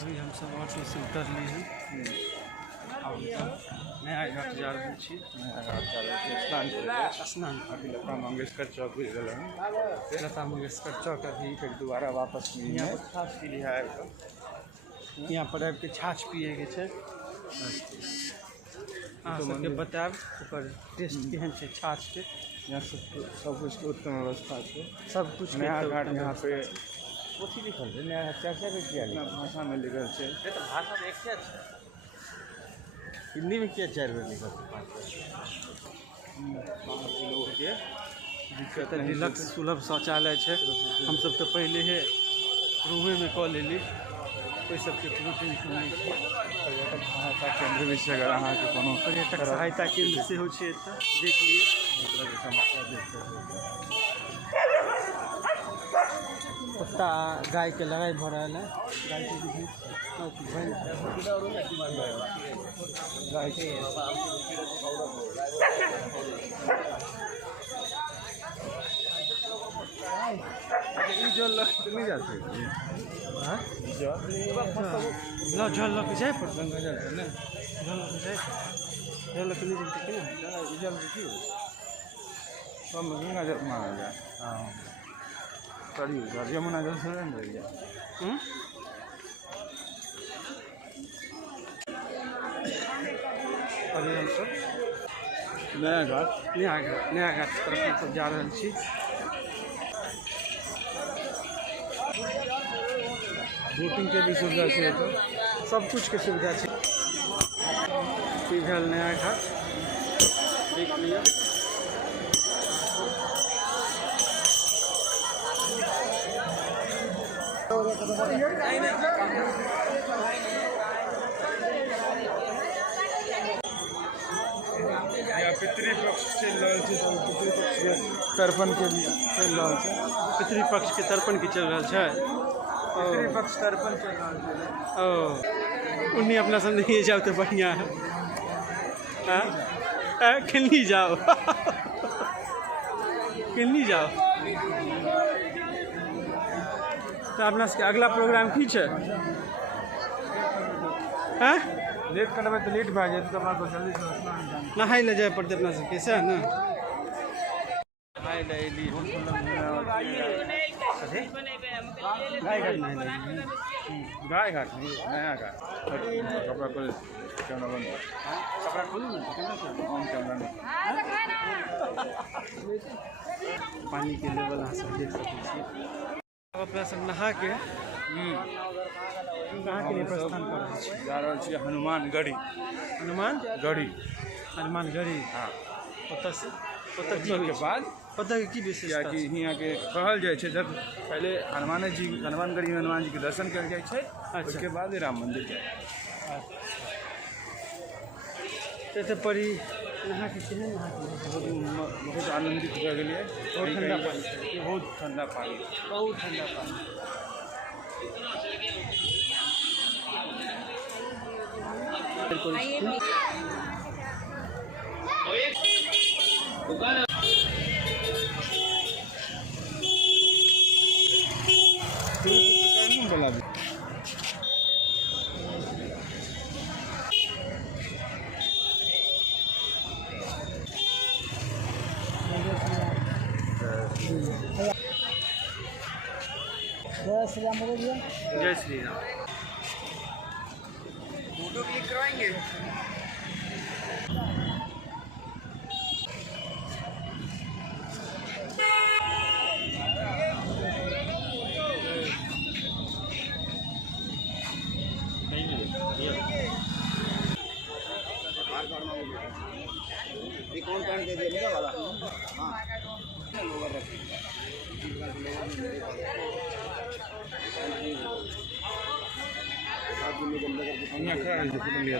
अभी हम सब ऑटो से उतर लिए हैं। नया घाट जा रहे छी। नया घाट जा रहे छी स्नान अभी लता मंगेशकर चौक भी गए हैं। लता मंगेशकर चौक अभी फिर दोबारा वापस यहाँ पर छाछ पी लिया है यहाँ पर आबि के छाछ पिए के छै। अहाँ सबके बतायब ओकर टेस्ट केहन छै छाछ के। यहाँ सब कुछ के उत्तम व्यवस्था है। सब कुछ नया घाट यहाँ पे कथी लिखल है नया घाट क्या किया भाषा में लिखल है। ये तो भाषा में एक छै हिंदी में क्या 4 रुपये लिखल है। दिक्कत डिलक्स सुलभ शौचालय है। हम सब तो पहले ही रूमे में कऽ लेली कोई सबके कोनो टेंशन नहीं है। पर्यटक सहायता केंद्र भी छै अगर अहाँ के कोनो पर्यटक सहायता केंद्र से हो छै एतऽ देख लिए। कुत्ता गाय के लड़ाई भऽ रहल है। गाय के गाय के जल नहीं जाते जल लग जाए पर गंगा जल ने जल लग जाए जल लग नहीं जलते कि जल की सब गंगा जल माना जाए। हाँ सरयू जल यमुना जल से नहीं रह जाए। अभी हम सब नया घाट तरफ हम सब जा रहे छी। बोटिंग के भी सुविधा है तो सब कुछ के सुविधा है। भेल नया घाट देख लिया। यहाँ पितृपक्ष चल रहा है तो पितृपक्ष के तर्पण के भी चल रहा है। पितृपक्ष के तर्पण की चल रहा है। पितृपक्ष तर्पण चल रहा है। ओ उन्हीं अपना सब नहीं जाओ तो बढ़िया है। खेलनी जाओ खेलनी जाओ। तो अपना सबके अगला प्रोग्राम की छै? लेट करबै तो लेट भए जाए तो अपना को जल्दी से नहाय ले जाए पड़ते अपना सबके सह ने। नहाय ले एली गाय घाट नया घाट कपड़ा खोल कैमरा बंद कपड़ा खोलू ऑन कैमरा नहीं। पानी के लेवल अहाँ सब देख सकते छी। अपना सब नहा के कहाँ के लिए प्रस्थान कर रहे छी? जा रहा छी हनुमानगढ़ी। हनुमानगढ़ी हाँ ओतऽ से ओतऽ के बाद पता है की विशेषता कि यहाँ के कहल जाए छे जब पहले हनुमानगढ़ी में हनुमान जी के दर्शन कर जाए छे। उसके बाद राम मंदिर जाए। तो परी नहा के केहन नहा के बहुत आनंदित हो गए। बहुत ठंडा पानी बहुत ठंडा पानी। बोला जय श्री राम बोलिए। जय श्री राम। फोटो क्लिक करवाएंगे। कौन पैंट दे दिया वाला? हाँ लिया